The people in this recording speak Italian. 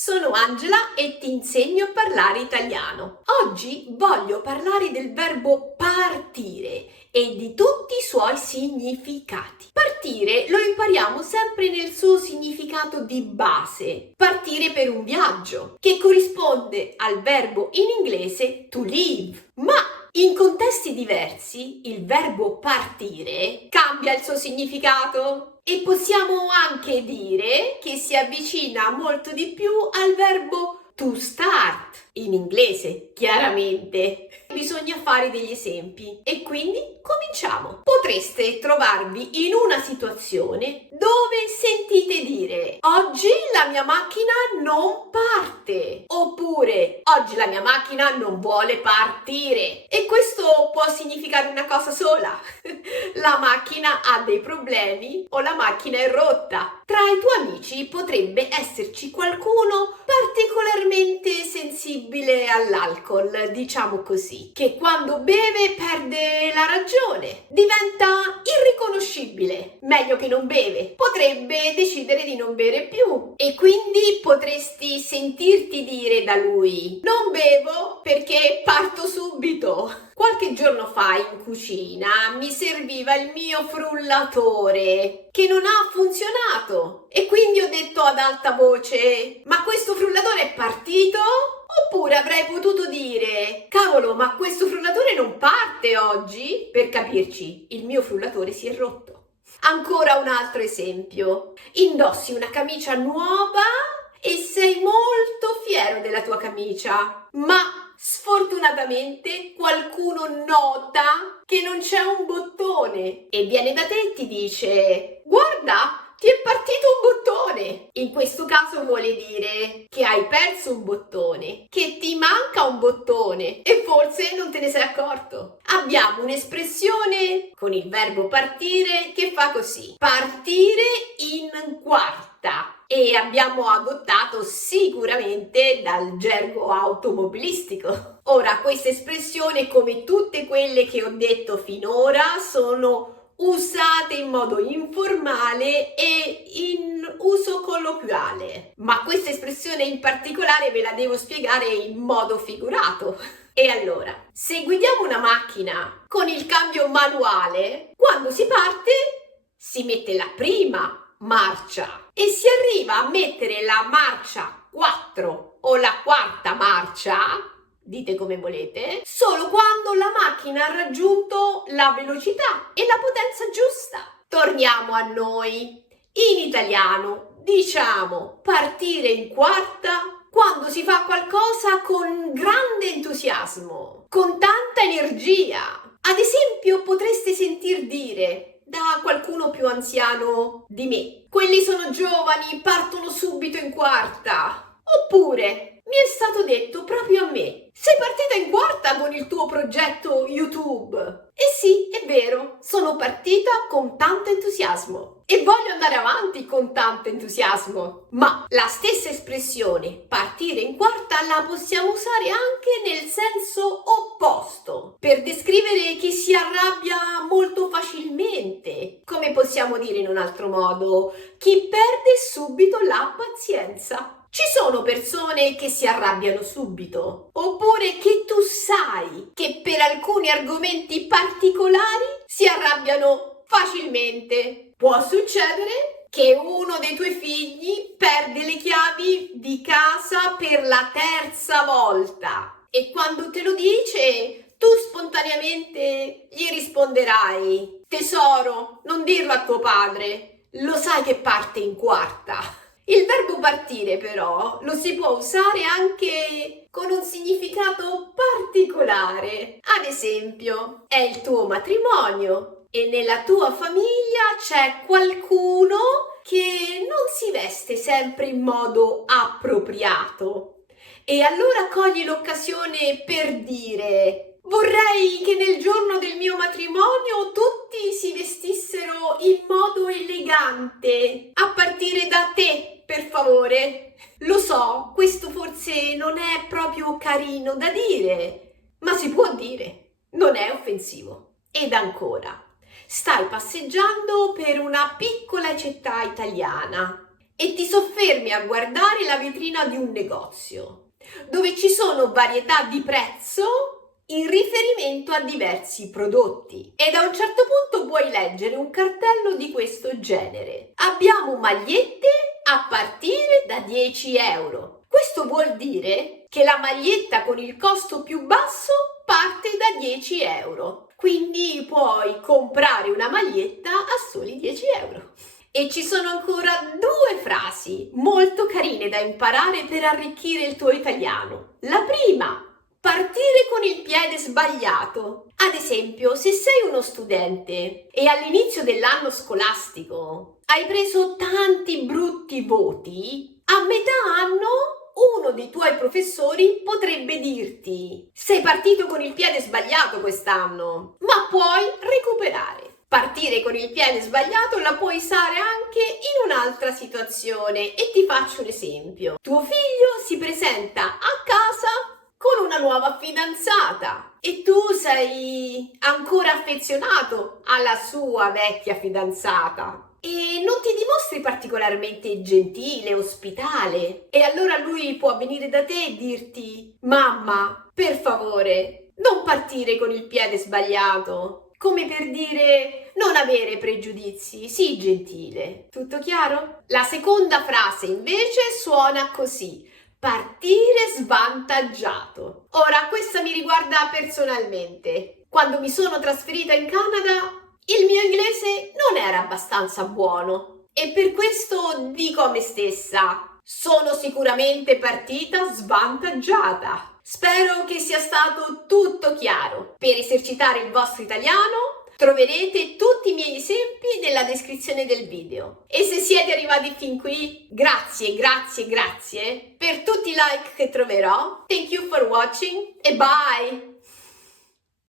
Sono Angela e ti insegno a parlare italiano. Oggi voglio parlare del verbo partire e di tutti i suoi significati. Partire lo impariamo sempre nel suo significato di base. Partire per un viaggio, che corrisponde al verbo in inglese to leave. Ma in contesti diversi il verbo partire cambia il suo significato. E possiamo anche dire che si avvicina molto di più al verbo to start, in inglese, chiaramente. Bisogna fare degli esempi e quindi cominciamo. Potreste trovarvi in una situazione dove sentite dire oggi la mia macchina non parte, oppure oggi la mia macchina non vuole partire. E questo può significare una cosa sola: la macchina ha dei problemi o la macchina è rotta. Tra i tuoi amici potrebbe esserci qualcuno particolarmente sensibile all'alcol, diciamo così, che quando beve perde la ragione, diventa irriconoscibile, meglio che non beve, potrebbe decidere di non bere più e quindi potresti sentirti dire da lui: non bevo perché parto subito. Qualche giorno fa in cucina mi serviva il mio frullatore che non ha funzionato e quindi ho detto ad alta voce: ma questo frullatore è partito? Oppure avrei potuto dire: cavolo, ma questo frullatore non parte oggi? Per capirci, il mio frullatore si è rotto. Ancora un altro esempio: indossi una camicia nuova e sei molto fiero della tua camicia, ma sfortunatamente qualcuno nota che non c'è un bottone e viene da te e ti dice: guarda, ti è partito un bottone. In questo caso vuole dire che hai perso un bottone, che ti manca un bottone e forse non te ne sei accorto. Abbiamo un'espressione con il verbo partire che fa così: partire in quarta. E abbiamo adottato sicuramente dal gergo automobilistico. Ora, questa espressione, come tutte quelle che ho detto finora, sono usate in modo informale e in uso colloquiale. Ma questa espressione in particolare ve la devo spiegare in modo figurato. E allora, se guidiamo una macchina con il cambio manuale, quando si parte si mette la prima marcia e si arriva a mettere la marcia 4 o la quarta marcia, dite come volete, solo quando la macchina ha raggiunto la velocità e la potenza giusta. Torniamo a noi. In italiano diciamo partire in quarta quando si fa qualcosa con grande entusiasmo, con tanta energia. Ad esempio, potreste sentir dire da qualcuno più anziano di me: quelli sono giovani, partono subito in quarta. Oppure mi è stato detto proprio a me: sei partita in quarta con il tuo progetto YouTube. E sì, è vero, sono partita con tanto entusiasmo e voglio andare avanti con tanto entusiasmo. Ma la stessa espressione partire in quarta la possiamo usare anche nel senso opposto, per descrivere chi si arrabbia molto facilmente. Come possiamo dire in un altro modo? Chi perde subito la pazienza. Ci sono persone che si arrabbiano subito, oppure che tu sai che per alcuni argomenti particolari si arrabbiano facilmente. Può succedere che uno dei tuoi figli perde le chiavi di casa per la terza volta e quando te lo dice tu spontaneamente gli risponderai: tesoro, non dirlo a tuo padre, lo sai che parte in quarta. Il verbo partire però lo si può usare anche con un significato particolare. Ad esempio, è il tuo matrimonio e nella tua famiglia c'è qualcuno che non si veste sempre in modo appropriato. E allora cogli l'occasione per dire: vorrei che nel giorno del mio matrimonio tutti si vestissero in modo elegante, a partire da te. Per favore. Lo so, questo forse non è proprio carino da dire, ma si può dire, non è offensivo. Ed ancora, stai passeggiando per una piccola città italiana e ti soffermi a guardare la vetrina di un negozio, dove ci sono varietà di prezzo in riferimento a diversi prodotti. E da un certo punto puoi leggere un cartello di questo genere. Abbiamo magliette a partire da 10 euro. Questo vuol dire che la maglietta con il costo più basso parte da 10 euro. Quindi puoi comprare una maglietta a soli 10 euro. E ci sono ancora due frasi molto carine da imparare per arricchire il tuo italiano. La prima: partire con il piede sbagliato. Ad esempio, se sei uno studente e all'inizio dell'anno scolastico hai preso tanti brutti voti, a metà anno uno dei tuoi professori potrebbe dirti: sei partito con il piede sbagliato quest'anno, ma puoi recuperare. Partire con il piede sbagliato la puoi usare anche in un'altra situazione e ti faccio un esempio. Tuo figlio si presenta a casa con una nuova fidanzata e tu sei ancora affezionato alla sua vecchia fidanzata e non ti dimostri particolarmente gentile, ospitale, e allora lui può venire da te e dirti: mamma, per favore, non partire con il piede sbagliato. Come per dire: non avere pregiudizi, sii gentile. Tutto chiaro? La seconda frase invece suona così: partire svantaggiato. Ora, questa mi riguarda personalmente. Quando mi sono trasferita in Canada, il mio inglese non era abbastanza buono e per questo dico a me stessa: sono sicuramente partita svantaggiata. Spero che sia stato tutto chiaro. Per esercitare il vostro italiano troverete tutti i miei esempi nella descrizione del video. E se siete arrivati fin qui, grazie per tutti i like che troverò. Thank you for watching e bye!